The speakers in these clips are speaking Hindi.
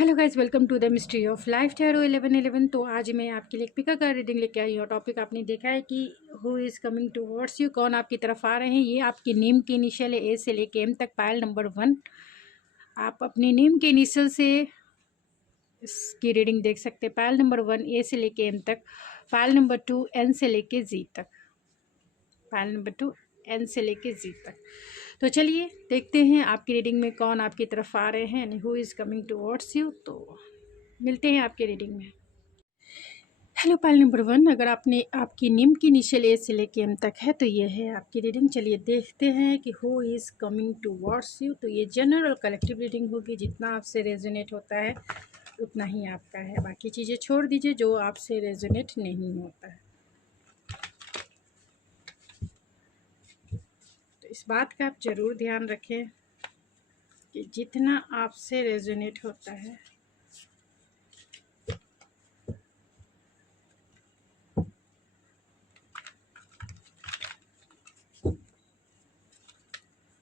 Hello guys, welcome to the mystery of life tarot 1111। तो आज मैं आपके लिए एक पिका का रीडिंग लेके आई हूँ। टॉपिक आपने देखा है कि who is coming towards you, कौन आपकी तरफ आ रहे हैं। ये आपके नेम के इनिशियल है, ए से लेके एम तक। पायल नंबर 1 आप अपने नेम के इनिशियल से इसकी रीडिंग देख सकते हैं। पायल नंबर 1 ए से लेके एम तक, पायल नंबर 2 एन से लेके जी तक, पायल नंबर 2 एन से लेके जी तक। तो चलिए देखते हैं आपकी रीडिंग में कौन आपकी तरफ आ रहे हैं, who is coming towards you. तो मिलते हैं आपके रीडिंग में। हेलो पायल नंबर 1, अगर आपकी नेम की इनिशियल ए से लेके एम तक है तो ये है आपकी रीडिंग। चलिए देखते हैं कि who is coming towards you. तो ये जनरल और कलेक्टिव रीडिंग होगी। जितना आपसे रेजोनेट होता है उतना ही आपका है, बाकी चीज़ें छोड़ दीजिए जो आपसे रेजोनेट नहीं होता है। तो इस बात का आप ज़रूर ध्यान रखें कि जितना आपसे रेजोनेट होता है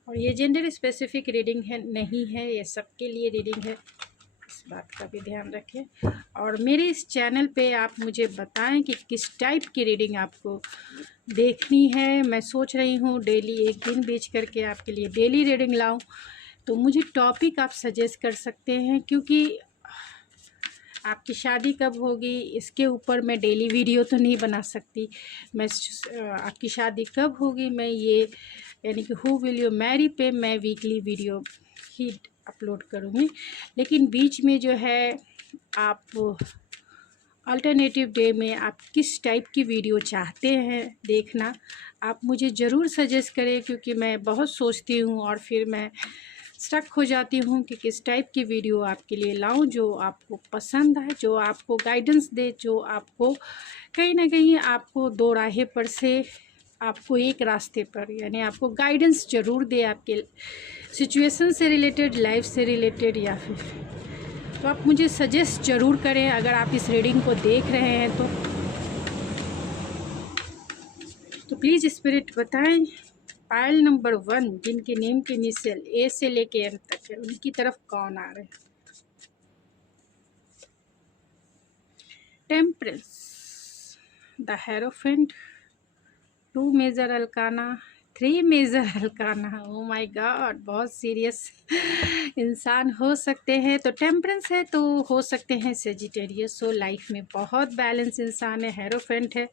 और ये जेंडर स्पेसिफिक रीडिंग है नहीं है, ये सबके लिए रीडिंग है, इस बात का भी ध्यान रखें। और मेरे इस चैनल पे आप मुझे बताएं कि किस टाइप की रीडिंग आपको देखनी है। मैं सोच रही हूँ डेली एक दिन बीच करके आपके लिए डेली रीडिंग लाऊं। तो मुझे टॉपिक आप सजेस्ट कर सकते हैं, क्योंकि आपकी शादी कब होगी इसके ऊपर मैं डेली वीडियो तो नहीं बना सकती। मैं आपकी शादी कब होगी मैं ये यानी कि हु विल यू मैरी पे मैं वीकली वीडियो ही अपलोड करूँगी। लेकिन बीच में जो है आप अल्टरनेटिव डे में आप किस टाइप की वीडियो चाहते हैं देखना, आप मुझे ज़रूर सजेस्ट करें, क्योंकि मैं बहुत सोचती हूँ और फिर मैं स्टक हो जाती हूँ कि किस टाइप की वीडियो आपके लिए लाऊं जो आपको पसंद आए, जो आपको गाइडेंस दे, जो आपको कहीं ना कहीं आपको दो राहें पर से आपको एक रास्ते पर यानी आपको गाइडेंस ज़रूर दे, आपके सिचुएशन से रिलेटेड, लाइफ से रिलेटेड, या फिर तो आप मुझे सजेस्ट ज़रूर करें अगर आप इस रीडिंग को देख रहे हैं तो प्लीज़ स्पिरिट बताएं पायल नंबर 1 जिनके नेम के इनिशियल ए से लेके एम तक है उनकी तरफ कौन आ रहे हैं। Temperance, the hierophant, 2 major arcana, 3 major arcana. Oh my god, बहुत सीरियस इंसान हो सकते हैं। तो टेम्परेंस है तो हो सकते हैं सेजिटेरियस। सो लाइफ में बहुत बैलेंस इंसान है। हेरोफेंट है,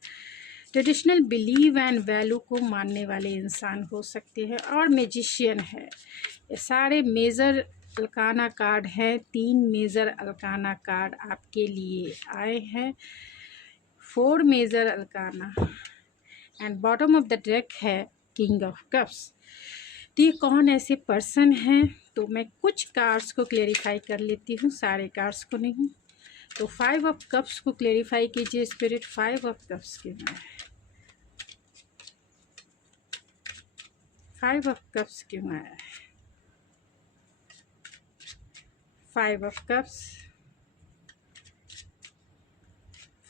ट्रेडिशनल बिलीव एंड वैल्यू को मानने वाले इंसान हो सकते हैं। और मैजिशियन है। ये सारे मेजर अल्काना कार्ड हैं। 3 मेजर अल्काना कार्ड आपके लिए आए हैं। 4 major arcana and bottom of the deck है किंग ऑफ कप्स। तो ये कौन ऐसे पर्सन हैं, तो मैं कुछ कार्ड्स को क्लेरिफाई कर लेती हूँ, सारे कार्ड्स को नहीं। तो 5 ऑफ कप्स को क्लेरिफाई कीजिए स्पिरिट। 5 ऑफ कप्स क्यों आया है, 5 ऑफ कप्स क्यों आया है, 5 of cups,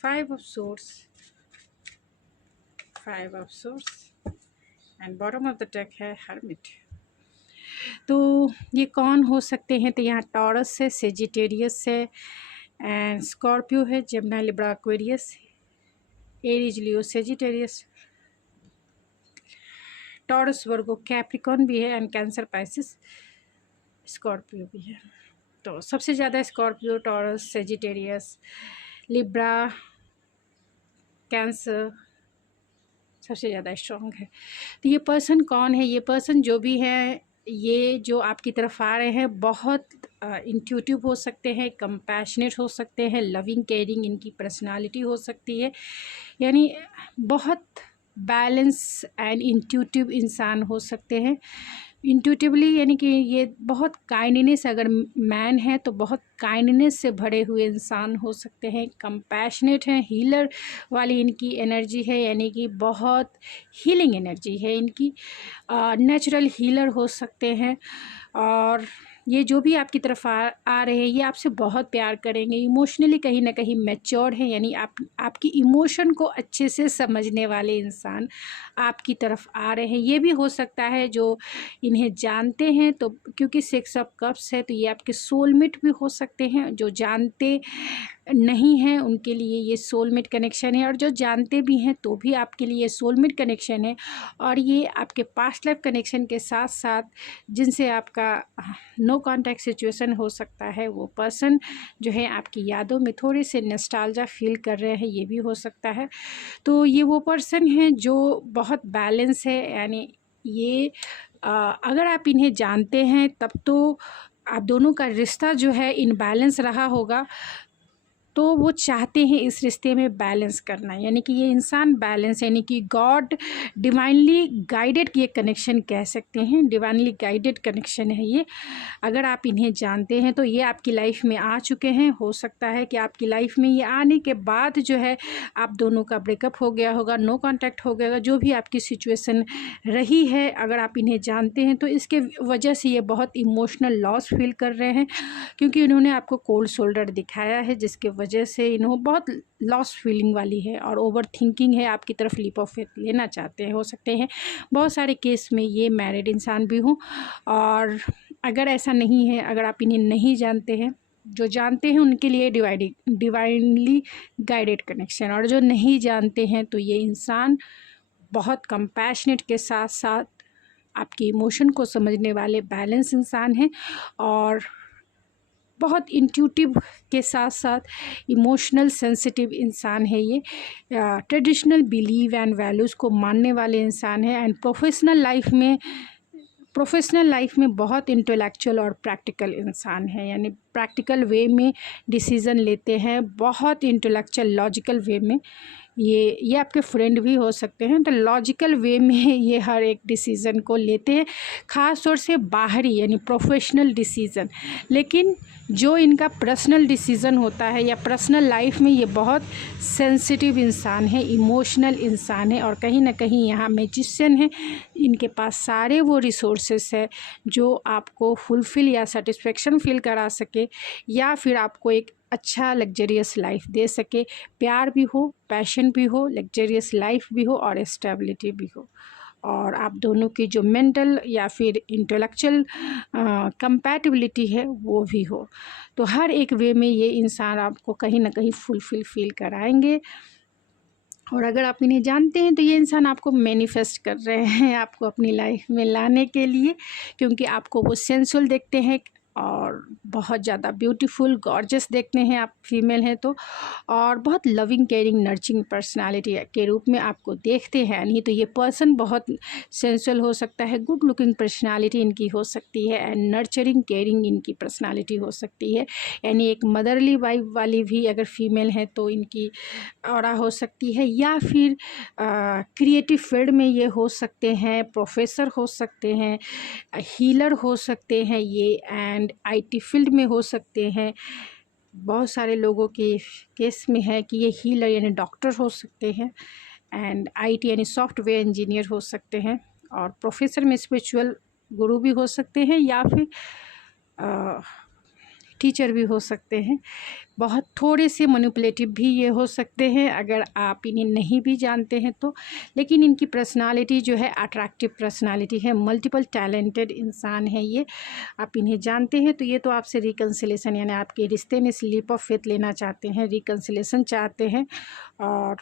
5 of source, 5 of source and bottom of the deck है हर्मिट। तो ये कौन हो सकते हैं, तो यहाँ टॉरस है, सेजिटेरियस है एंड स्कॉर्पियो है, जेमिनी, लिब्रा, एक्वेरियस, एरीज, लियो, सेजिटेरियस, टॉरस, वर्गो, कैप्रिकॉन भी है एंड कैंसर, पाइसिस, स्कॉर्पियो भी है। तो सबसे ज़्यादा Scorpio, taurus, Sagittarius, Libra, cancer सबसे ज़्यादा स्ट्रॉन्ग है। तो ये पर्सन कौन है, ये पर्सन जो भी है, ये जो आपकी तरफ आ रहे हैं बहुत इंट्यूटिव हो सकते हैं, कंपैशनेट हो सकते हैं, लविंग केयरिंग इनकी पर्सनालिटी हो सकती है। यानी बहुत बैलेंस एंड इंट्यूटिव इंसान हो सकते हैं। इंट्यूटिवली यानी कि ये बहुत काइंडनेस, अगर मैन है तो बहुत काइंडनेस से भरे हुए इंसान हो सकते हैं। कंपैशनेट हैं, हीलर वाली इनकी एनर्जी है, यानी कि बहुत हीलिंग एनर्जी है इनकी। नेचुरल हीलर हो सकते हैं और ये जो भी आपकी तरफ आ रहे हैं ये आपसे बहुत प्यार करेंगे, इमोशनली कहीं ना कहीं मैच्योर हैं, यानी आपकी इमोशन को अच्छे से समझने वाले इंसान आपकी तरफ आ रहे हैं। ये भी हो सकता है जो इन्हें जानते हैं, तो क्योंकि 6 ऑफ कप्स है तो ये आपके सोलमेट भी हो सकते हैं। जो जानते नहीं हैं उनके लिए ये सोलमेट कनेक्शन है, और जो जानते भी हैं तो भी आपके लिए सोलमेट कनेक्शन है। और ये आपके पास्ट लाइफ कनेक्शन के साथ साथ जिनसे आपका नो कांटेक्ट सिचुएशन हो सकता है, वो पर्सन जो है आपकी यादों में थोड़े से नॉस्टैल्जिया फील कर रहे हैं, ये भी हो सकता है। तो ये वो पर्सन है जो बहुत बैलेंस है, यानी ये अगर आप इन्हें जानते हैं तब तो आप दोनों का रिश्ता जो है इनबैलेंस रहा होगा, तो वो चाहते हैं इस रिश्ते में बैलेंस करना, यानी कि ये इंसान बैलेंस, यानी कि गॉड डिवाइनली गाइडेड ये कनेक्शन कह सकते हैं, डिवाइनली गाइडेड कनेक्शन है ये। अगर आप इन्हें जानते हैं तो ये आपकी लाइफ में आ चुके हैं। हो सकता है कि आपकी लाइफ में ये आने के बाद जो है आप दोनों का ब्रेकअप हो गया होगा, नो कॉन्टैक्ट हो गया होगा, जो भी आपकी सिचुएशन रही है, अगर आप इन्हें जानते हैं तो इसके वजह से ये बहुत इमोशनल लॉस फील कर रहे हैं, क्योंकि इन्होंने आपको कोल्ड शोल्डर दिखाया है, जिसके वजह से इन्हों बहुत लॉस फीलिंग वाली है और ओवर थिंकिंग है, आपकी तरफ लीप ऑफ फेथ लेना चाहते हैं। हो सकते हैं बहुत सारे केस में ये मैरिड इंसान भी हों, और अगर ऐसा नहीं है, अगर आप इन्हें नहीं जानते हैं, जो जानते हैं उनके लिए डिवाइनली गाइडेड कनेक्शन, और जो नहीं जानते हैं तो ये इंसान बहुत कंपैशनेट के साथ साथ आपके इमोशन को समझने वाले बैलेंस इंसान हैं, और बहुत इंट्यूटिव के साथ साथ इमोशनल सेंसिटिव इंसान है ये। ट्रेडिशनल बिलीव एंड वैल्यूज़ को मानने वाले इंसान है, एंड प्रोफेशनल लाइफ में बहुत इंटेलेक्चुअल और प्रैक्टिकल इंसान है, यानी प्रैक्टिकल वे में डिसीज़न लेते हैं, बहुत इंटेलेक्चुअल लॉजिकल वे में। ये आपके फ्रेंड भी हो सकते हैं, तो लॉजिकल वे में ये हर एक डिसीज़न को लेते हैं, ख़ास तौर से बाहरी यानी प्रोफेशनल डिसीज़न। लेकिन जो इनका पर्सनल डिसीज़न होता है या पर्सनल लाइफ में, ये बहुत सेंसिटिव इंसान है, इमोशनल इंसान है, और कहीं ना कहीं यहाँ मैजिशियन है। इनके पास सारे वो रिसोर्सेस है जो आपको फुलफ़िल या सेटिस्फेक्शन फील करा सके, या फिर आपको एक अच्छा लग्जरियस लाइफ दे सके। प्यार भी हो, पैशन भी हो, लग्जरियस लाइफ भी हो, और स्टेबिलिटी भी हो, और आप दोनों की जो मेंटल या फिर इंटेलेक्चुअल कंपैटिबिलिटी है वो भी हो। तो हर एक वे में ये इंसान आपको कहीं ना कहीं फुलफ़िल फील कराएंगे। और अगर आप इन्हें जानते हैं तो ये इंसान आपको मैनिफेस्ट कर रहे हैं आपको अपनी लाइफ में लाने के लिए, क्योंकि आपको वो सेंसुअल देखते हैं और बहुत ज़्यादा ब्यूटीफुल गॉर्जियस देखते हैं आप फीमेल हैं तो, और बहुत लविंग केयरिंग नर्चरिंग पर्सनालिटी के रूप में आपको देखते हैं। नहीं तो ये पर्सन बहुत सेंसुअल हो सकता है, गुड लुकिंग पर्सनालिटी इनकी हो सकती है, एंड नर्चरिंग केयरिंग इनकी पर्सनालिटी हो सकती है, यानी एक मदरली वाइब वाली भी अगर फीमेल है तो इनकी ऑरा हो सकती है, या फिर क्रिएटिव फील्ड में ये हो सकते हैं, प्रोफेसर हो सकते हैं, हीलर हो सकते हैं ये, एंड आईटी फील्ड में हो सकते हैं। बहुत सारे लोगों के केस में है कि ये हीलर यानी डॉक्टर हो सकते हैं, एंड आईटी यानी सॉफ्टवेयर इंजीनियर हो सकते हैं, और प्रोफेसर में स्पिरिचुअल गुरु भी हो सकते हैं, या फिर टीचर भी हो सकते हैं। बहुत थोड़े से मैनिपुलेटिव भी ये हो सकते हैं अगर आप इन्हें नहीं भी जानते हैं तो। लेकिन इनकी पर्सनालिटी जो है अट्रैक्टिव पर्सनालिटी है, मल्टीपल टैलेंटेड इंसान है ये। आप इन्हें जानते हैं तो ये तो आपसे रिकन्सिलेशन यानी आपके रिश्ते में स्लीप ऑफ फेथ लेना चाहते हैं, रिकन्सिलेशन चाहते हैं, और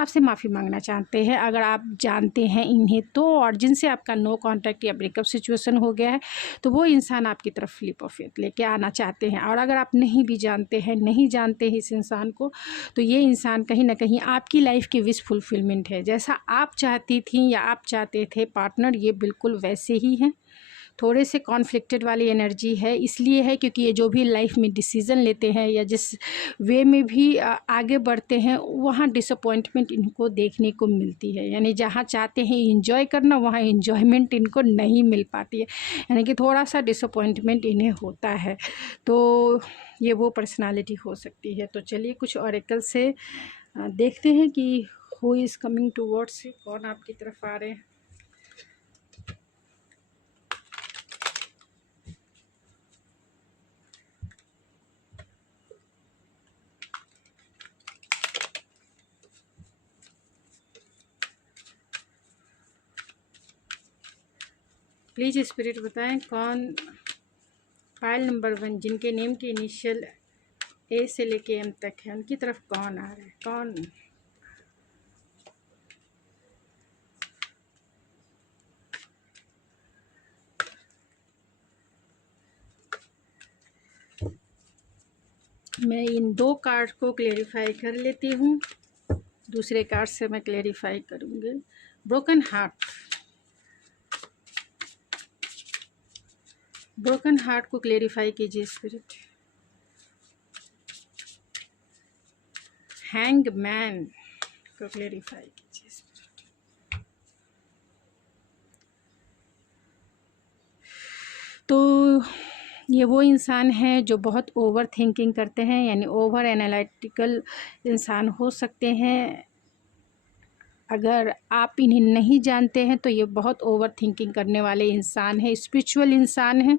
आपसे माफ़ी मांगना चाहते हैं अगर आप जानते हैं इन्हें तो। और जिनसे आपका नो कॉन्टैक्ट या ब्रेकअप सिचुएशन हो गया है तो वो इंसान आपकी तरफ स्लीप ऑफ फेथ लेके आना चाहते हैं। और अगर आप नहीं भी जानते हैं, नहीं जानते हैं इस इंसान को, तो ये इंसान कहीं ना कहीं आपकी लाइफ की विश फुलफिलमेंट है। जैसा आप चाहती थी या आप चाहते थे पार्टनर, ये बिल्कुल वैसे ही हैं। थोड़े से कॉन्फ्लिक्टेड वाली एनर्जी है, इसलिए है क्योंकि ये जो भी लाइफ में डिसीज़न लेते हैं या जिस वे में भी आगे बढ़ते हैं, वहाँ डिसअपॉइंटमेंट इनको देखने को मिलती है। यानी जहाँ चाहते हैं इंजॉय करना, वहाँ इंजॉयमेंट इनको नहीं मिल पाती है, यानी कि थोड़ा सा डिसअपॉइंटमेंट इन्हें होता है। तो ये वो पर्सनालिटी हो सकती है। तो चलिए कुछ ऑरेकल से देखते हैं कि हु इज़ कमिंग टूवर्ड्स से, कौन आपकी तरफ आ रहे हैं। प्लीज़ स्पिरिट बताएं कौन फाइल नंबर 1 जिनके नेम की इनिशियल ए से लेके एम तक है, उनकी तरफ कौन आ रहा है, कौन? मैं इन 2 कार्ड को क्लेरिफाई कर लेती हूँ, दूसरे कार्ड से मैं क्लेरिफाई करूँगी। ब्रोकन हार्ट, ब्रोकन हार्ट को क्लेरिफाई कीजिए स्पिरिट। हैंग मैन को क्लेरिफाई कीजिए स्पिरिट। तो ये वो इंसान है जो बहुत ओवर थिंकिंग करते हैं, यानी ओवर एनालिटिकल इंसान हो सकते हैं। अगर आप इन्हें नहीं जानते हैं तो ये बहुत ओवर थिंकिंग करने वाले इंसान है, स्पिरिचुअल इंसान है,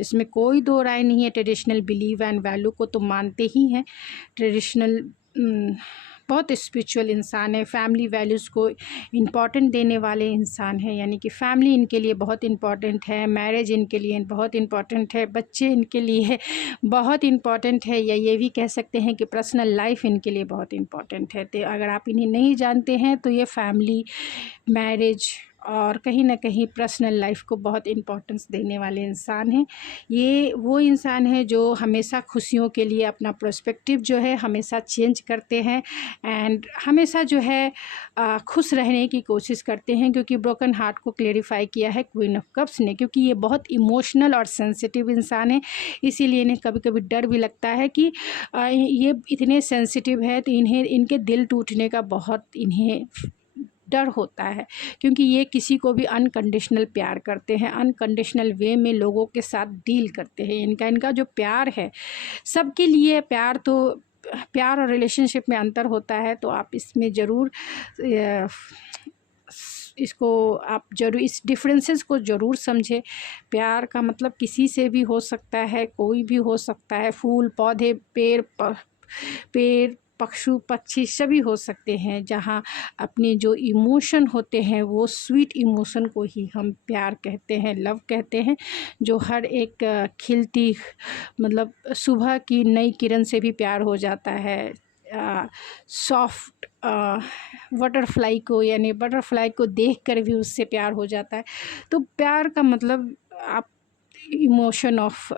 इसमें कोई दो राय नहीं है। ट्रेडिशनल बिलीव एंड वैल्यू को तो मानते ही हैं, ट्रेडिशनल बहुत स्पिरिचुअल इंसान है, फैमिली वैल्यूज़ को इम्पॉर्टेंट देने वाले इंसान है, यानी कि फैमिली इनके लिए बहुत इम्पॉर्टेंट है, मैरिज इनके लिए बहुत इम्पॉर्टेंट है, बच्चे इनके लिए बहुत इम्पॉर्टेंट है, या ये भी कह सकते हैं कि पर्सनल लाइफ इनके लिए बहुत इम्पॉर्टेंट है। तो अगर आप इन्हें नहीं जानते हैं तो ये फैमिली, मैरिज और कहीं ना कहीं पर्सनल लाइफ को बहुत इम्पोर्टेंस देने वाले इंसान हैं। ये वो इंसान है जो हमेशा खुशियों के लिए अपना पर्सपेक्टिव जो है हमेशा चेंज करते हैं एंड हमेशा जो है खुश रहने की कोशिश करते हैं, क्योंकि ब्रोकन हार्ट को क्लेरिफाई किया है क्वीन ऑफ कप्स ने, क्योंकि ये बहुत इमोशनल और सेंसिटिव इंसान है। इसीलिए इन्हें कभी कभी डर भी लगता है कि ये इतने सेंसिटिव है तो इन्हें इनके दिल टूटने का बहुत इन्हें डर होता है, क्योंकि ये किसी को भी अनकंडीशनल प्यार करते हैं, अनकंडीशनल वे में लोगों के साथ डील करते हैं। इनका जो प्यार है सबके लिए, प्यार और रिलेशनशिप में अंतर होता है, तो आप इसमें ज़रूर इस डिफरेंसेस को ज़रूर समझें। प्यार का मतलब किसी से भी हो सकता है, कोई भी हो सकता है, फूल पौधे पेड़ पशु पक्षी सभी हो सकते हैं। जहाँ अपने जो इमोशन होते हैं वो स्वीट इमोशन को ही हम प्यार कहते हैं, लव कहते हैं, जो हर एक खिलती मतलब सुबह की नई किरण से भी प्यार हो जाता है। सॉफ्ट बटरफ्लाई को, यानी बटरफ्लाई को देखकर भी उससे प्यार हो जाता है। तो प्यार का मतलब आप इमोशन ऑफ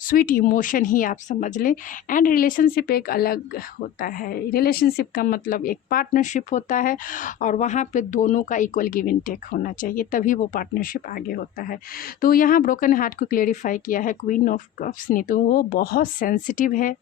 स्वीट इमोशन ही आप समझ लें। एंड रिलेशनशिप एक अलग होता है। रिलेशनशिप का मतलब एक पार्टनरशिप होता है और वहाँ पे दोनों का इक्वल गिव एंड टेक होना चाहिए, तभी वो पार्टनरशिप आगे होता है। तो यहाँ ब्रोकन हार्ट को क्लेरिफाई किया है क्वीन ऑफ कप्स ने, तो वो बहुत सेंसिटिव है,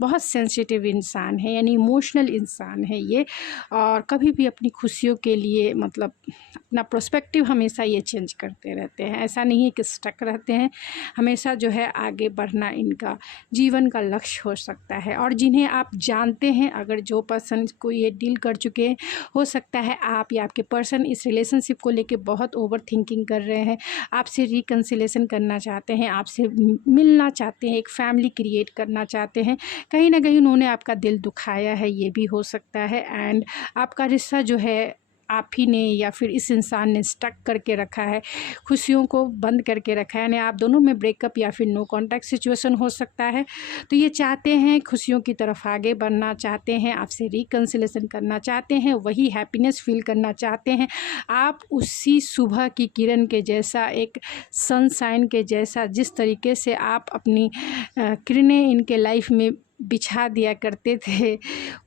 बहुत सेंसिटिव इंसान है, यानी इमोशनल इंसान है ये, और कभी भी अपनी खुशियों के लिए मतलब अपना पर्सपेक्टिव हमेशा ये चेंज करते रहते हैं। ऐसा नहीं है कि स्टक रहते हैं, हमेशा जो है आगे बढ़ना इनका जीवन का लक्ष्य हो सकता है। और जिन्हें आप जानते हैं, अगर जो पर्सन को ये डील कर चुके हैं, हो सकता है आप या आपके पर्सन इस रिलेशनशिप को लेके बहुत ओवर थिंकिंग कर रहे हैं, आपसे रिकन्सिलेशन करना चाहते हैं, आपसे मिलना चाहते हैं, एक फैमिली क्रिएट करना चाहते हैं। कहीं ना कहीं उन्होंने आपका दिल दुखाया है, ये भी हो सकता है। एंड आपका रिश्ता जो है आप ही ने या फिर इस इंसान ने स्टक करके रखा है, खुशियों को बंद करके रखा है, यानी आप दोनों में ब्रेकअप या फिर नो कॉन्टैक्ट सिचुएशन हो सकता है। तो ये चाहते हैं खुशियों की तरफ आगे बढ़ना चाहते हैं, आपसे रिकन्सिलेशन करना चाहते हैं, वही हैप्पीनेस फील करना चाहते हैं। आप उसी सुबह की किरण के जैसा, एक सनशाइन के जैसा, जिस तरीके से आप अपनी किरणें इनके लाइफ में बिछा दिया करते थे,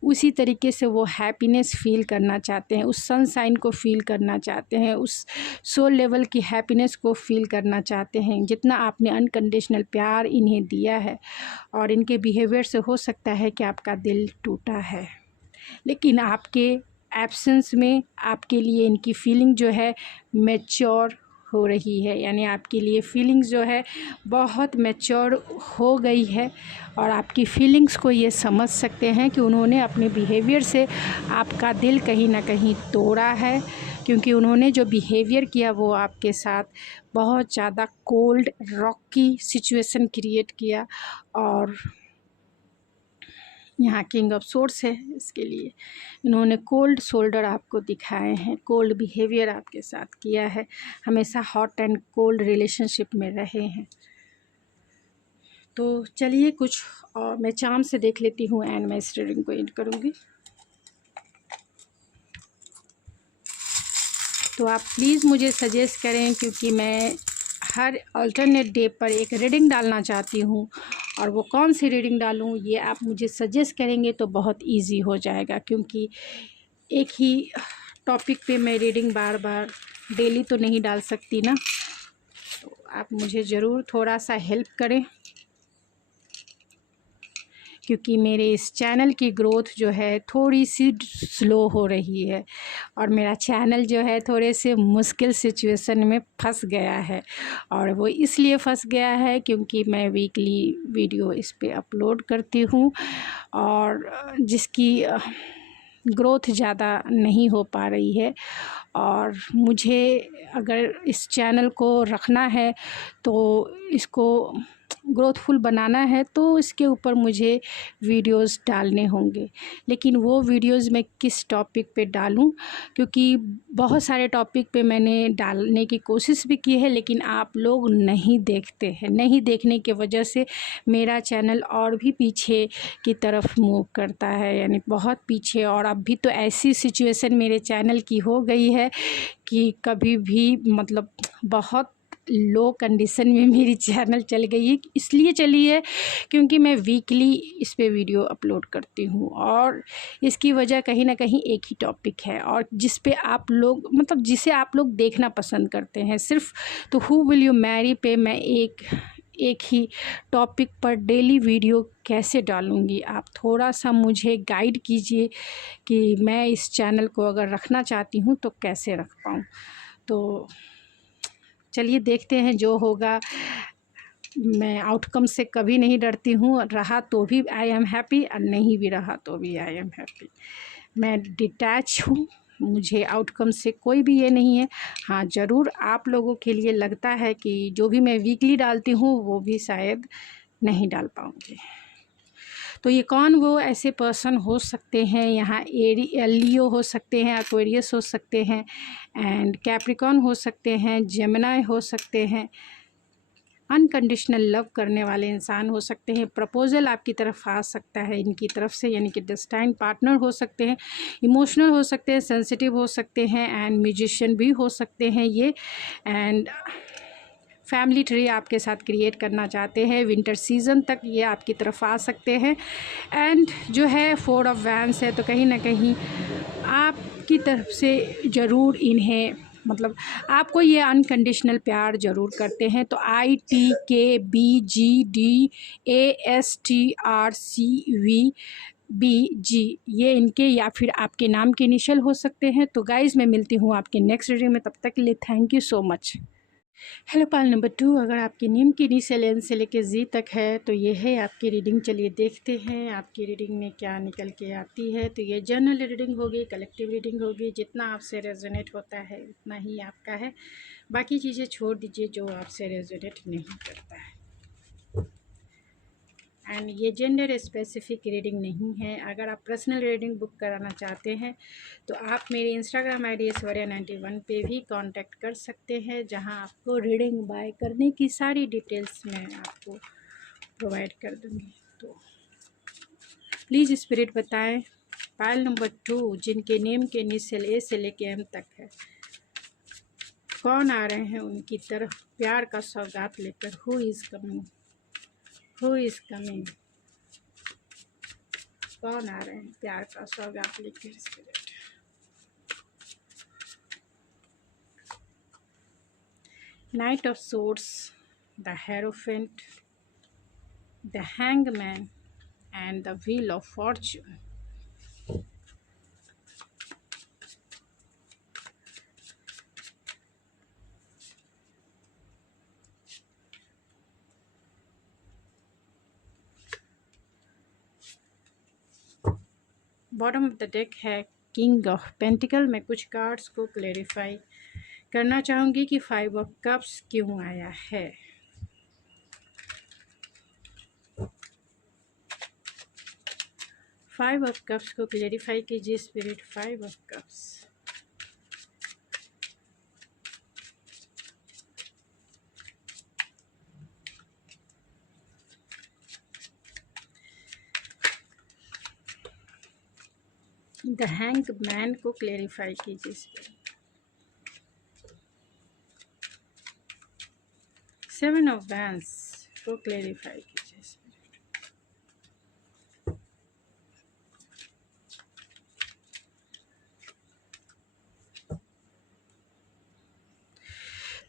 उसी तरीके से वो हैप्पीनेस फील करना चाहते हैं, उस सनशाइन को फील करना चाहते हैं, उस सोल लेवल की हैप्पीनेस को फील करना चाहते हैं, जितना आपने अनकंडीशनल प्यार इन्हें दिया है। और इनके बिहेवियर से हो सकता है कि आपका दिल टूटा है, लेकिन आपके एब्सेंस में आपके लिए इनकी फीलिंग जो है मैच्योर हो रही है, यानी आपके लिए फीलिंग्स जो है बहुत मैच्योर हो गई है। और आपकी फीलिंग्स को ये समझ सकते हैं कि उन्होंने अपने बिहेवियर से आपका दिल कहीं ना कहीं तोड़ा है, क्योंकि उन्होंने जो बिहेवियर किया वो आपके साथ बहुत ज़्यादा कोल्ड रॉकी सिचुएशन क्रिएट किया। और यहाँ किंग ऑफ सोर्स है। इसके लिए इन्होंने कोल्ड शोल्डर आपको दिखाए हैं, कोल्ड बिहेवियर आपके साथ किया है, हमेशा हॉट एंड कोल्ड रिलेशनशिप में रहे हैं। तो चलिए कुछ और मैं चार्म से देख लेती हूँ एंड मैं इस रीडिंग को एंड करूँगी। तो आप प्लीज़ मुझे सजेस्ट करें, क्योंकि मैं हर अल्टरनेट डे पर एक रीडिंग डालना चाहती हूँ, और वो कौन सी रीडिंग डालूँ ये आप मुझे सजेस्ट करेंगे तो बहुत इजी हो जाएगा, क्योंकि एक ही टॉपिक पे मैं रीडिंग बार बार डेली तो नहीं डाल सकती ना। तो आप मुझे ज़रूर थोड़ा सा हेल्प करें, क्योंकि मेरे इस चैनल की ग्रोथ जो है थोड़ी सी स्लो हो रही है, और मेरा चैनल जो है थोड़े से मुश्किल सिचुएशन में फंस गया है। और वो इसलिए फंस गया है क्योंकि मैं वीकली वीडियो इस पे अपलोड करती हूँ, और जिसकी ग्रोथ ज़्यादा नहीं हो पा रही है। और मुझे अगर इस चैनल को रखना है, तो इसको ग्रोथफुल बनाना है, तो इसके ऊपर मुझे वीडियोस डालने होंगे। लेकिन वो वीडियोस मैं किस टॉपिक पे डालूं, क्योंकि बहुत सारे टॉपिक पे मैंने डालने की कोशिश भी की है, लेकिन आप लोग नहीं देखते हैं। नहीं देखने की वजह से मेरा चैनल और भी पीछे की तरफ मूव करता है, यानी बहुत पीछे। और अभी तो ऐसी सिचुएशन मेरे चैनल की हो गई है कि कभी भी मतलब बहुत लो कंडीशन में मेरी चैनल चल गई है। इसलिए चली है क्योंकि मैं वीकली इस पे वीडियो अपलोड करती हूँ, और इसकी वजह कहीं ना कहीं एक ही टॉपिक है, और जिस पे आप लोग मतलब जिसे आप लोग देखना पसंद करते हैं सिर्फ। तो हु विल यू मैरी पे मैं एक ही टॉपिक पर डेली वीडियो कैसे डालूँगी? आप थोड़ा सा मुझे गाइड कीजिए कि मैं इस चैनल को अगर रखना चाहती हूँ तो कैसे रख पाऊँ। तो चलिए देखते हैं जो होगा। मैं आउटकम से कभी नहीं डरती हूँ, रहा तो भी आई एम हैप्पी, और नहीं भी रहा तो भी आई एम हैप्पी। मैं डिटैच हूँ, मुझे आउटकम से कोई भी ये नहीं है। हाँ ज़रूर आप लोगों के लिए लगता है कि जो भी मैं वीकली डालती हूँ वो भी शायद नहीं डाल पाऊँगी। तो ये कौन वो ऐसे पर्सन हो सकते हैं? यहाँ लियो हो सकते हैं, एक्वेरियस हो सकते हैं, एंड कैप्रिकॉर्न हो सकते हैं, जेमिनी हो सकते हैं, अनकंडीशनल लव करने वाले इंसान हो सकते हैं, प्रपोजल आपकी तरफ आ सकता है इनकी तरफ से, यानी कि डेस्टाइन पार्टनर हो सकते हैं, इमोशनल हो सकते हैं, सेंसिटिव हो सकते हैं, एंड म्यूजिशियन भी हो सकते हैं ये। एंड फैमिली ट्री आपके साथ क्रिएट करना चाहते हैं, विंटर सीज़न तक ये आपकी तरफ आ सकते हैं। एंड जो है 4 ऑफ वैंड्स है, तो कहीं ना कहीं आपकी तरफ से ज़रूर इन्हें मतलब आपको ये अनकंडीशनल प्यार ज़रूर करते हैं। तो ITKBGDASTRCVBG ये इनके या फिर आपके नाम के इनिशियल हो सकते हैं। तो गाइज़ मैं मिलती हूँ आपके नेक्स्ट रीडिंग में, तब तक के लिए thank you so much. Hello Pal number 2, अगर आपकी नेम की इनिशियल एन से लेकर जी तक है तो ये है आपकी रीडिंग। चलिए देखते हैं आपकी रीडिंग में क्या निकल के आती है। तो ये जनरल रीडिंग होगी, कलेक्टिव रीडिंग होगी, जितना आपसे रेजोनेट होता है उतना ही आपका है, बाकी चीज़ें छोड़ दीजिए जो आपसे रेजोनेट नहीं करता है। एंड ये जेंडर स्पेसिफिक रीडिंग नहीं है। अगर आप पर्सनल रीडिंग बुक कराना चाहते हैं तो आप मेरे इंस्टाग्राम ID ऐश्वर्या91 पे भी कांटेक्ट कर सकते हैं, जहां आपको रीडिंग बाय करने की सारी डिटेल्स मैं आपको प्रोवाइड कर दूंगी। तो प्लीज़ स्पिरिट बताएं पायल नंबर 2 जिनके नेम के इनिशियल A से लेके M तक है, कौन आ रहे हैं उनकी तरफ प्यार का सौगात लेकर? Who is coming, who is coming, कौन आ रहे हैं प्यार का सौगात लेकर? Spirit night of swords, the hierophant, the hangman and the wheel of Fortune. Bottom of the deck है किंग ऑफ पेंटिकल। मैं कुछ कार्ड्स को क्लेरिफाई करना चाहूँगी कि 5 ऑफ कप्स क्यों आया है। फाइव ऑफ कप्स को क्लेरिफाई कीजिए spirit. Five of cups, the hang man को क्लेरिफाई कीजिए स्पिरिट। सेवन ऑफ वैंड्स को क्लेरिफाई कीजिए स्पिरिट।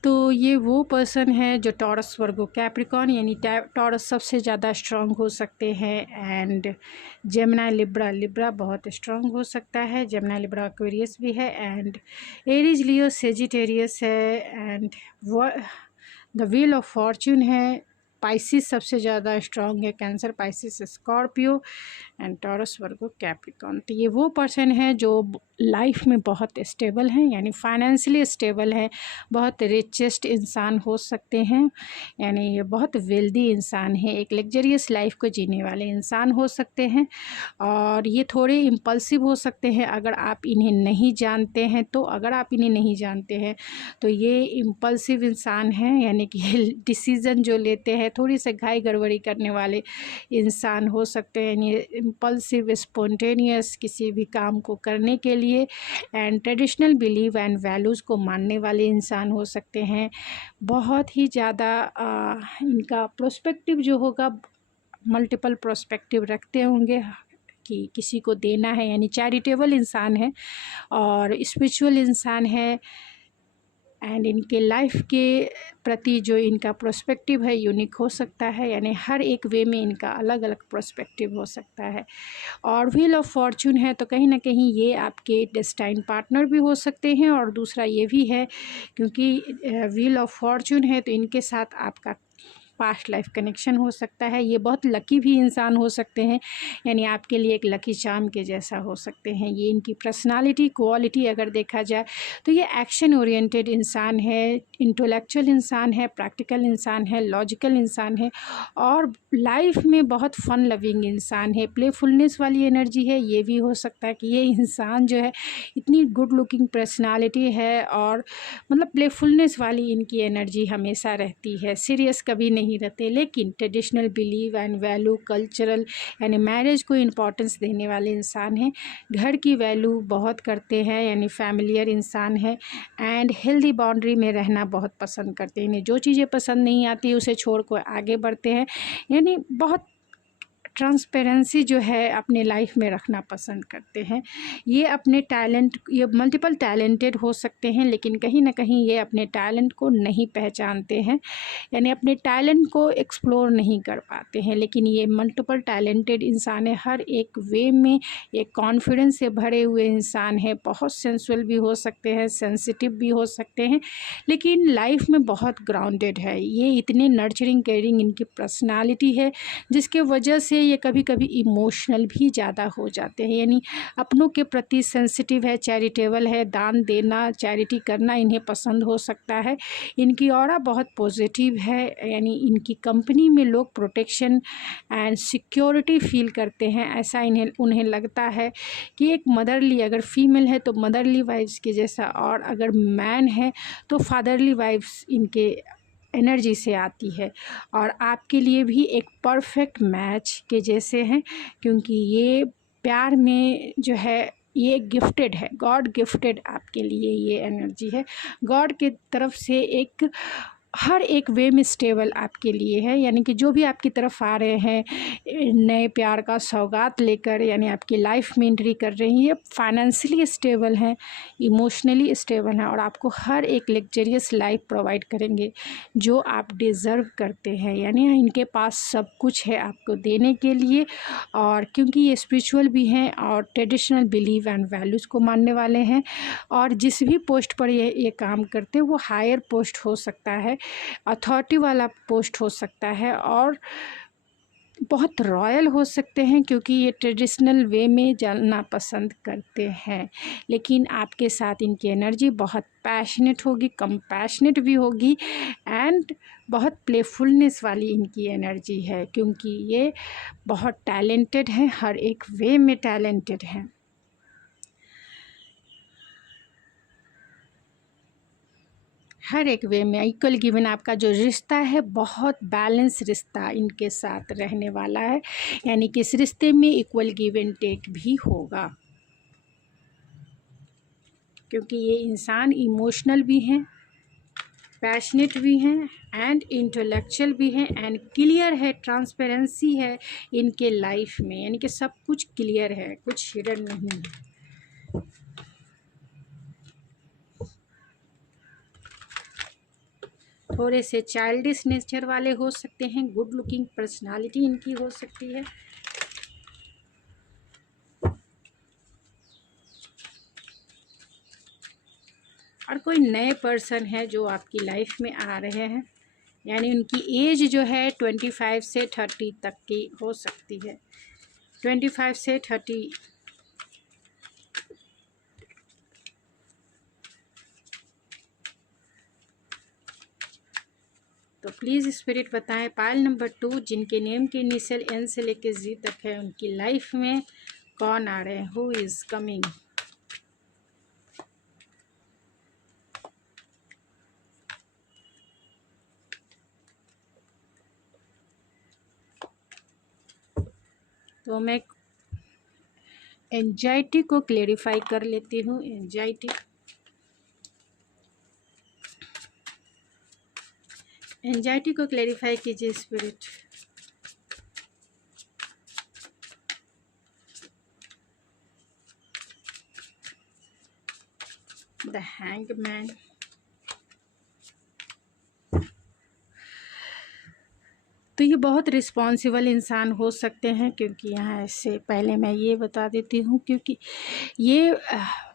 तो ये वो पर्सन है जो टॉरस, वर्गो, कैप्रिकॉर्न, यानी टॉरस सबसे ज़्यादा स्ट्रांग हो सकते हैं, एंड जेमिनी, लिब्रा, लिब्रा बहुत स्ट्रांग हो सकता है, जेमिनी, लिब्रा, एक्वेरियस भी है, एंड एरीज, लियो, सेजिटेरियस है, and the wheel of Fortune है, पाइसिस सबसे ज़्यादा स्ट्रांग है, cancer, Pisces, Scorpio, and taurus, Virgo, Capricorn. तो ये वो पर्सन है जो लाइफ में बहुत स्टेबल हैं, यानी फाइनेंशियली स्टेबल है, बहुत रिचेस्ट इंसान हो सकते हैं, यानी ये बहुत वेल्दी इंसान है, एक लग्जरियस लाइफ को जीने वाले इंसान हो सकते हैं, और ये थोड़े इम्पल्सिव हो सकते हैं अगर आप इन्हें नहीं जानते हैं तो। अगर आप इन्हें नहीं जानते हैं तो ये इम्पल्सिव इंसान हैं, यानी कि डिसीज़न जो लेते हैं थोड़ी सी घाई गड़बड़ी करने वाले इंसान हो सकते हैं, यानी इम्पल्सिव, स्पॉन्टेनियस किसी भी काम को करने के लिए, and traditional believe and values को मानने वाले इंसान हो सकते हैं। बहुत ही ज़्यादा इनका प्रोस्पेक्टिव जो होगा, मल्टीपल प्रोस्पेक्टिव रखते होंगे कि किसी को देना है, यानी चैरिटेबल इंसान है और स्पिरिचुअल इंसान है, एंड इनके लाइफ के प्रति जो इनका प्रोस्पेक्टिव है यूनिक हो सकता है, यानी हर एक वे में इनका अलग अलग प्रोस्पेक्टिव हो सकता है। और व्हील ऑफ फॉर्च्यून है तो कहीं ना कहीं ये आपके डेस्टाइन पार्टनर भी हो सकते हैं, और दूसरा ये भी है क्योंकि व्हील ऑफ फॉर्च्यून है तो इनके साथ आपका पास्ट लाइफ कनेक्शन हो सकता है। ये बहुत लकी भी इंसान हो सकते हैं, यानी आपके लिए एक लकी चार्म के जैसा हो सकते हैं। ये इनकी पर्सनालिटी, क्वालिटी अगर देखा जाए तो ये एक्शन ओरिएंटेड इंसान है, इंटेलेक्चुअल इंसान है, प्रैक्टिकल इंसान है, लॉजिकल इंसान है, और लाइफ में बहुत फन लविंग इंसान है, प्लेफुलनेस वाली एनर्जी है। ये भी हो सकता है कि ये इंसान जो है इतनी गुड लुकिंग पर्सनालिटी है, और मतलब प्लेफुलनेस वाली इनकी एनर्जी हमेशा रहती है, सीरियस कभी नहीं रहते, लेकिन traditional believe and value, cultural यानी मैरिज को इम्पोर्टेंस देने वाले इंसान हैं, घर की वैल्यू बहुत करते हैं, यानी फैमिलियर इंसान है, एंड हेल्दी बाउंड्री में रहना बहुत पसंद करते हैं। इन्हें जो चीज़ें पसंद नहीं आती उसे छोड़ कर आगे बढ़ते हैं, यानी बहुत ट्रांसपेरेंसी जो है अपने लाइफ में रखना पसंद करते हैं। ये अपने टैलेंट, ये मल्टीपल टैलेंटेड हो सकते हैं, लेकिन कहीं ना कहीं ये अपने टैलेंट को नहीं पहचानते हैं, यानी अपने टैलेंट को एक्सप्लोर नहीं कर पाते हैं, लेकिन ये मल्टीपल टैलेंटेड इंसान है, हर एक वे में एक कॉन्फिडेंस से भरे हुए इंसान है, बहुत सेंसुअल भी हो सकते हैं, सेंसिटिव भी हो सकते हैं, लेकिन लाइफ में बहुत ग्राउंडेड है। ये इतने नर्चरिंग, केयरिंग इनकी पर्सनालिटी है, जिसके वजह से ये कभी कभी इमोशनल भी ज़्यादा हो जाते हैं, यानी अपनों के प्रति सेंसिटिव है, चैरिटेबल है, दान देना, चैरिटी करना इन्हें पसंद हो सकता है। इनकी ऑरा बहुत पॉजिटिव है, यानी इनकी कंपनी में लोग प्रोटेक्शन एंड सिक्योरिटी फील करते हैं, ऐसा उन्हें लगता है कि एक मदरली, अगर फीमेल है तो मदरली वाइफ्स के जैसा, और अगर मैन है तो फादरली वाइफ्स इनके एनर्जी से आती है, और आपके लिए भी एक परफेक्ट मैच के जैसे हैं, क्योंकि ये प्यार में जो है ये गिफ्टेड है, गॉड गिफ्टेड आपके लिए ये एनर्जी है, गॉड के तरफ से एक हर एक वे में स्टेबल आपके लिए है, यानी कि जो भी आपकी तरफ आ रहे हैं नए प्यार का सौगात लेकर, यानी आपकी लाइफ में एंट्री कर रही है, फाइनेंशियली स्टेबल हैं, इमोशनली स्टेबल हैं, और आपको हर एक लग्जरियस लाइफ प्रोवाइड करेंगे जो आप डिज़र्व करते हैं, यानी इनके पास सब कुछ है आपको देने के लिए। और क्योंकि ये स्पिरिचुअल भी हैं और ट्रेडिशनल बिलीव एंड वैल्यूज़ को मानने वाले हैं, और जिस भी पोस्ट पर ये काम करते हैं वो हायर पोस्ट हो सकता है, अथॉरिटी वाला पोस्ट हो सकता है, और बहुत रॉयल हो सकते हैं क्योंकि ये ट्रेडिशनल वे में चलना पसंद करते हैं, लेकिन आपके साथ इनकी एनर्जी बहुत पैशनेट होगी, कंपैशनेट भी होगी एंड बहुत प्लेफुलनेस वाली इनकी एनर्जी है, क्योंकि ये बहुत टैलेंटेड हैं, हर एक वे में टैलेंटेड हैं। हर एक वे में इक्वल गिवन आपका जो रिश्ता है बहुत बैलेंस रिश्ता इनके साथ रहने वाला है, यानी कि इस रिश्ते में इक्वल गिव एंड टेक भी होगा, क्योंकि ये इंसान इमोशनल भी हैं, पैशनेट भी हैं एंड इंटेलेक्चुअल भी हैं एंड क्लियर है, ट्रांसपेरेंसी है इनके लाइफ में, यानी कि सब कुछ क्लियर है, कुछ हिडन नहीं है। थोड़े से चाइल्डिश नेचर वाले हो सकते हैं, गुड लुकिंग पर्सनालिटी इनकी हो सकती है। और कोई नए पर्सन है जो आपकी लाइफ में आ रहे हैं, यानी उनकी एज जो है 25 से 30 तक की हो सकती है, 25 से 30। तो प्लीज़ स्पिरिट बताएं पाइल नंबर 2 जिनके नेम के इनिशियल एन से लेके जी तक है, उनकी लाइफ में कौन आ रहे हैं, हु इज़ कमिंग। तो मैं एंजाइटी को क्लेरिफाई कर लेती हूँ। एंजाइटी को क्लेरिफाई कीजिए स्पिरिट। The hangman. तो ये बहुत रिस्पॉन्सिबल इंसान हो सकते हैं, क्योंकि यहाँ ऐसे पहले मैं ये बता देती हूँ, क्योंकि ये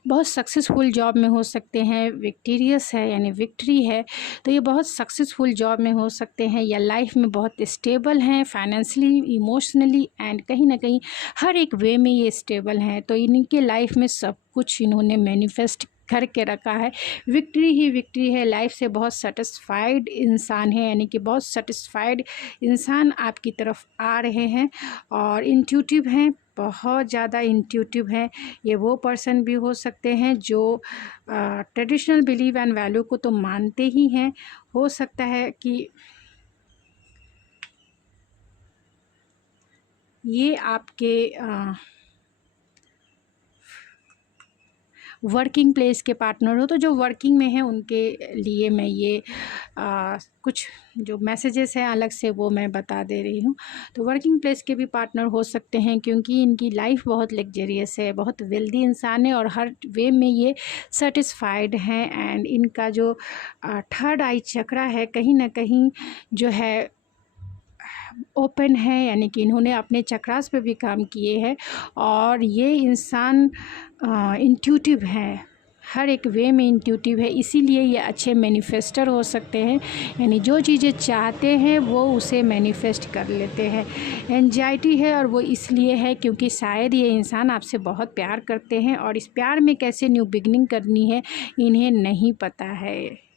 बहुत सक्सेसफुल जॉब में हो सकते हैं, विक्टीरियस है यानी विक्ट्री है, तो ये बहुत सक्सेसफुल जॉब में हो सकते हैं या लाइफ में बहुत स्टेबल हैं, फाइनेंशियली, इमोशनली एंड कहीं ना कहीं हर एक वे में ये स्टेबल हैं। तो इनके लाइफ में सब कुछ इन्होंने मैनिफेस्ट करके रखा है, विक्ट्री ही विक्ट्री है, लाइफ से बहुत सेटिस्फाइड इंसान है, यानी कि बहुत सेटिस्फाइड इंसान आपकी तरफ आ रहे हैं और इंट्यूटिव हैं, बहुत ज़्यादा इंट्यूटिव हैं। ये वो पर्सन भी हो सकते हैं जो ट्रेडिशनल बिलीव एंड वैल्यू को तो मानते ही हैं, हो सकता है कि ये आपके वर्किंग प्लेस के पार्टनर हो, तो जो वर्किंग में है उनके लिए मैं ये कुछ जो मैसेजेस हैं अलग से वो मैं बता दे रही हूँ। तो वर्किंग प्लेस के भी पार्टनर हो सकते हैं, क्योंकि इनकी लाइफ बहुत लग्जरियस है, बहुत वेल्दी इंसान है और हर वे में ये सेटिस्फाइड हैं एंड इनका जो थर्ड आई चक्रा है कहीं ना कहीं जो है ओपन है, यानी कि इन्होंने अपने चक्रास पे भी काम किए हैं और ये इंसान इंट्यूटिव हैं, हर एक वे में इंट्यूटिव है, इसीलिए ये अच्छे मैनिफेस्टर हो सकते हैं, यानी जो चीज़ें चाहते हैं वो उसे मैनिफेस्ट कर लेते हैं। एंजाइटी है और वो इसलिए है क्योंकि शायद ये इंसान आपसे बहुत प्यार करते हैं और इस प्यार में कैसे न्यू बिगनिंग करनी है इन्हें नहीं पता है।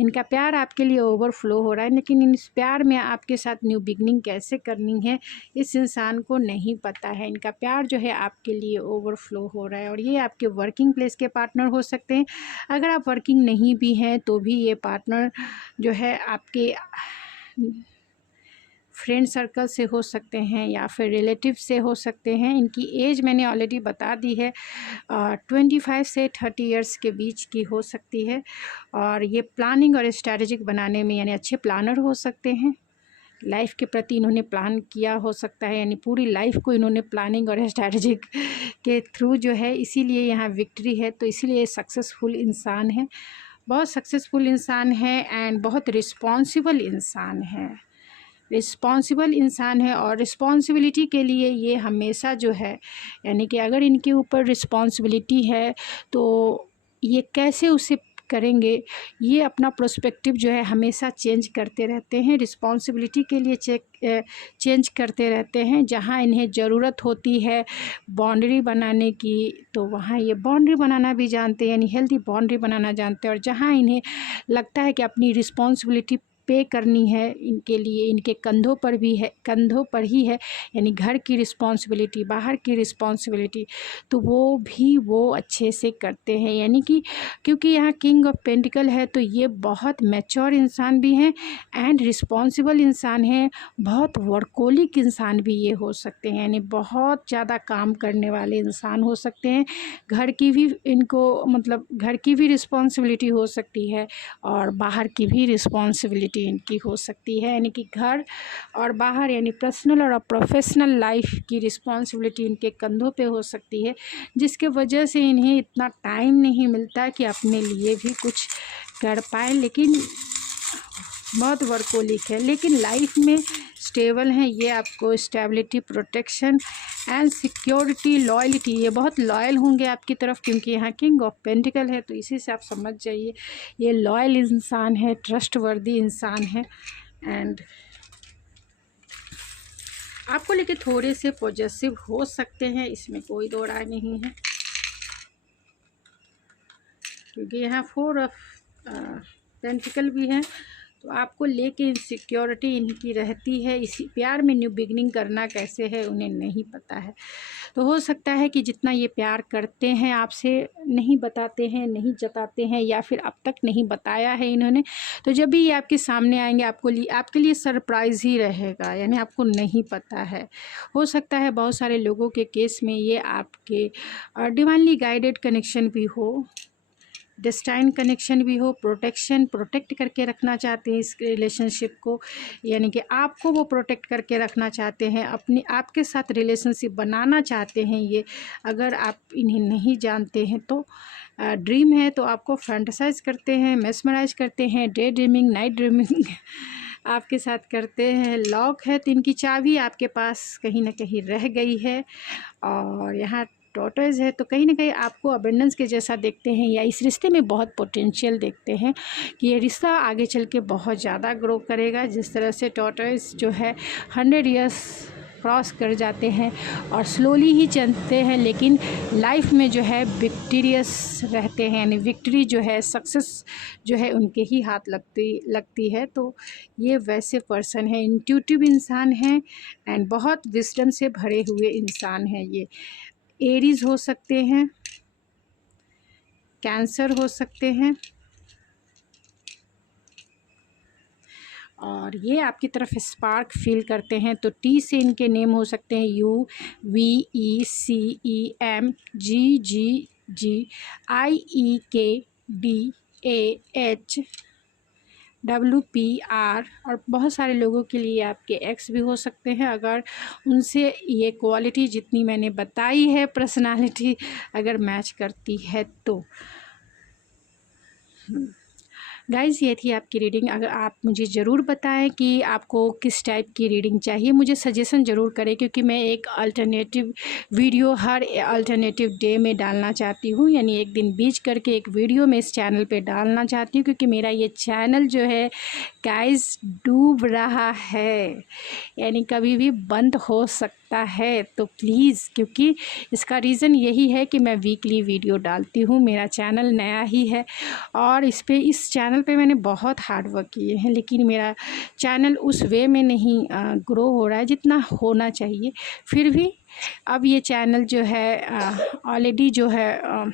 इनका प्यार आपके लिए ओवरफ्लो हो रहा है, लेकिन इस प्यार में आपके साथ न्यू बिगनिंग कैसे करनी है इस इंसान को नहीं पता है। इनका प्यार जो है आपके लिए ओवरफ्लो हो रहा है और ये आपके वर्किंग प्लेस के पार्टनर हो सकते हैं। अगर आप वर्किंग नहीं भी हैं तो भी ये पार्टनर जो है आपके फ्रेंड सर्कल से हो सकते हैं या फिर रिलेटिव से हो सकते हैं। इनकी एज मैंने ऑलरेडी बता दी है, 25 से 30 इयर्स के बीच की हो सकती है और ये प्लानिंग और स्ट्रैटेजिक बनाने में यानी अच्छे प्लानर हो सकते हैं। लाइफ के प्रति इन्होंने प्लान किया हो सकता है, यानी पूरी लाइफ को इन्होंने प्लानिंग और स्ट्रैटेजिक के थ्रू जो है, इसीलिए यहाँ विक्ट्री है। तो इसीलिए सक्सेसफुल इंसान है, बहुत सक्सेसफुल इंसान है एंड बहुत रिस्पॉन्सिबल इंसान है, रिस्पॉन्सिबल इंसान है और रिस्पॉन्सिबिलिटी के लिए ये हमेशा जो है, यानी कि अगर इनके ऊपर रिस्पॉन्सिबिलिटी है तो ये कैसे उसे करेंगे, ये अपना पर्सपेक्टिव जो है हमेशा चेंज करते रहते हैं, रिस्पॉन्सिबिलिटी के लिए चेंज करते रहते हैं। जहाँ इन्हें ज़रूरत होती है बाउंड्री बनाने की, तो वहाँ ये बाउंड्री बनाना भी जानते हैं, यानी हेल्दी बाउंड्री बनाना जानते हैं। और जहाँ इन्हें लगता है कि अपनी रिस्पॉन्सिबिलिटी पे करनी है इनके लिए, इनके कंधों पर ही है, यानी घर की रिस्पॉन्सिबिलिटी, बाहर की रिस्पॉन्सिबिलिटी, तो वो अच्छे से करते हैं। यानी कि क्योंकि यहाँ किंग ऑफ पेंटिकल है, तो ये बहुत मैच्योर इंसान भी हैं एंड रिस्पॉन्सिबल इंसान हैं, बहुत वर्कोलिक इंसान भी ये हो सकते हैं, यानी बहुत ज़्यादा काम करने वाले इंसान हो सकते हैं। घर की भी इनको मतलब घर की भी रिस्पॉन्सिबिलिटी हो सकती है और बाहर की भी रिस्पॉन्सिबिलिटी इनकी हो सकती है, यानी कि घर और बाहर यानी पर्सनल और प्रोफेशनल लाइफ की रिस्पॉन्सिबिलिटी इनके कंधों पे हो सकती है, जिसके वजह से इन्हें इतना टाइम नहीं मिलता कि अपने लिए भी कुछ कर पाए। लेकिन बहुत वर्कोलिक है, लेकिन लाइफ में स्टेबल हैं। ये आपको stability, protection and security, loyalty, ये बहुत लॉयल होंगे आपकी तरफ, क्योंकि यहाँ किंग ऑफ पेंटिकल है, तो इसी से आप समझ जाइए ये लॉयल इंसान है, ट्रस्टवर्दी इंसान है एंड आपको लेके थोड़े से पॉजिटिव हो सकते हैं, इसमें कोई दो राय नहीं है, क्योंकि यहाँ 4 ऑफ पेंटिकल भी है, तो आपको लेके इनसिक्योरिटी इनकी रहती है। इसी प्यार में न्यू बिगनिंग करना कैसे है उन्हें नहीं पता है, तो हो सकता है कि जितना ये प्यार करते हैं आपसे नहीं बताते हैं, नहीं जताते हैं, या फिर अब तक नहीं बताया है इन्होंने, तो जब भी ये आपके सामने आएंगे आपके लिए सरप्राइज़ ही रहेगा, यानी आपको नहीं पता है। हो सकता है बहुत सारे लोगों के केस में ये आपके डिवाइनली गाइडेड कनेक्शन भी हो, डेस्टाइन कनेक्शन भी हो, प्रोटेक्ट करके रखना चाहते हैं इस रिलेशनशिप को, यानी कि आपको वो प्रोटेक्ट करके रखना चाहते हैं, आपके साथ रिलेशनशिप बनाना चाहते हैं ये। अगर आप इन्हें नहीं जानते हैं तो ड्रीम है तो आपको फैंटेसाइज करते हैं, मेस्मराइज करते हैं, डे ड्रीमिंग, नाइट ड्रीमिंग आपके साथ करते हैं। लॉक है तो इनकी चाबी आपके पास कहीं ना कहीं रह गई है, और यहाँ टॉर्टोइज है तो कहीं ना कहीं आपको अबेंडेंस के जैसा देखते हैं, या इस रिश्ते में बहुत पोटेंशियल देखते हैं कि ये रिश्ता आगे चल के बहुत ज़्यादा ग्रो करेगा। जिस तरह से टॉर्टोइज जो है 100 ईयर्स क्रॉस कर जाते हैं और स्लोली ही चलते हैं, लेकिन लाइफ में जो है विक्टोरियस रहते हैं, यानी विक्ट्री जो है, सक्सेस जो है उनके ही हाथ लगती है। तो ये वैसे पर्सन है, इंट्यूटिव इंसान हैं एंड बहुत विजडम से भरे हुए इंसान हैं। ये एरीज हो सकते हैं, कैंसर हो सकते हैं, और ये आपकी तरफ स्पार्क फील करते हैं, तो टी से इनके नेम हो सकते हैं UVECEMGGIEKDAH और बहुत सारे लोगों के लिए आपके एक्स भी हो सकते हैं, अगर उनसे ये क्वालिटी जितनी मैंने बताई है पर्सनालिटी अगर मैच करती है तो। गाइज़ ये थी आपकी रीडिंग। अगर आप मुझे ज़रूर बताएं कि आपको किस टाइप की रीडिंग चाहिए, मुझे सजेशन ज़रूर करें, क्योंकि मैं एक अल्टरनेटिव वीडियो हर अल्टरनेटिव डे में डालना चाहती हूँ, यानी एक दिन बीच करके एक वीडियो मैं इस चैनल पे डालना चाहती हूँ, क्योंकि मेरा ये चैनल जो है गाइज़ डूब रहा है, यानी कभी भी बंद हो सकता है। तो प्लीज़, क्योंकि इसका रीज़न यही है कि मैं वीकली वीडियो डालती हूँ, मेरा चैनल नया ही है और इस चैनल पे मैंने बहुत हार्ड वर्क किए हैं, लेकिन मेरा चैनल उस वे में नहीं ग्रो हो रहा है जितना होना चाहिए। फिर भी अब ये चैनल जो है ऑलरेडी जो है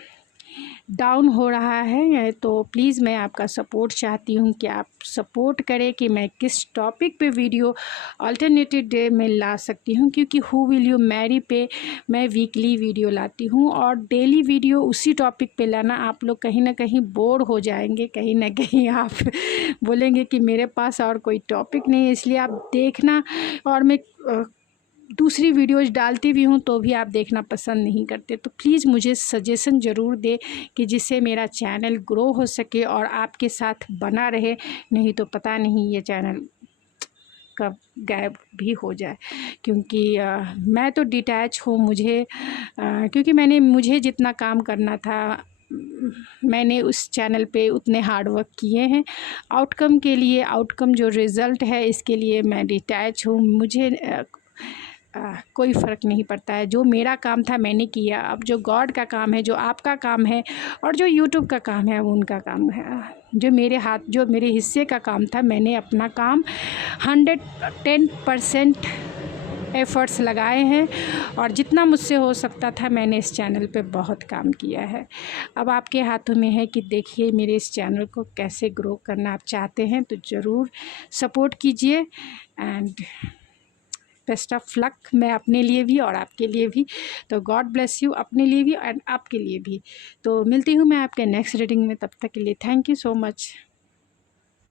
डाउन हो रहा है, तो प्लीज़ मैं आपका सपोर्ट चाहती हूँ कि आप सपोर्ट करें कि मैं किस टॉपिक पे वीडियो अल्टरनेटिव डे में ला सकती हूँ, क्योंकि हु विल यू मैरी पे मैं वीकली वीडियो लाती हूँ और डेली वीडियो उसी टॉपिक पे लाना आप लोग कहीं ना कहीं बोर हो जाएंगे, कहीं ना कहीं आप बोलेंगे कि मेरे पास और कोई टॉपिक नहीं है, इसलिए आप देखना। और मैं दूसरी वीडियोज डालती भी हूँ तो भी आप देखना पसंद नहीं करते, तो प्लीज़ मुझे सजेशन ज़रूर दे कि जिससे मेरा चैनल ग्रो हो सके और आपके साथ बना रहे, नहीं तो पता नहीं ये चैनल कब गायब भी हो जाए। क्योंकि मैं तो डिटैच हूँ, क्योंकि मुझे जितना काम करना था मैंने उस चैनल पे उतने हार्ड वर्क किए हैं। आउटकम के लिए, आउटकम जो रिज़ल्ट है इसके लिए मैं डिटैच हूँ। मुझे कोई फ़र्क नहीं पड़ता है। जो मेरा काम था मैंने किया। अब जो गॉड का काम है, जो आपका काम है और जो यूट्यूब का काम है वो उनका काम है। जो मेरे हिस्से का काम था, मैंने अपना काम 110% एफ़र्ट्स लगाए हैं और जितना मुझसे हो सकता था मैंने इस चैनल पे बहुत काम किया है। अब आपके हाथों में है कि देखिए मेरे इस चैनल को कैसे ग्रो करना आप चाहते हैं तो ज़रूर सपोर्ट कीजिए। एंड बेस्ट ऑफ लक मैं अपने लिए भी और आपके लिए भी। तो गॉड ब्लेस यू, अपने लिए भी एंड आपके लिए भी। तो मिलती हूँ मैं आपके नेक्स्ट रीडिंग में, तब तक के लिए थैंक यू सो मच।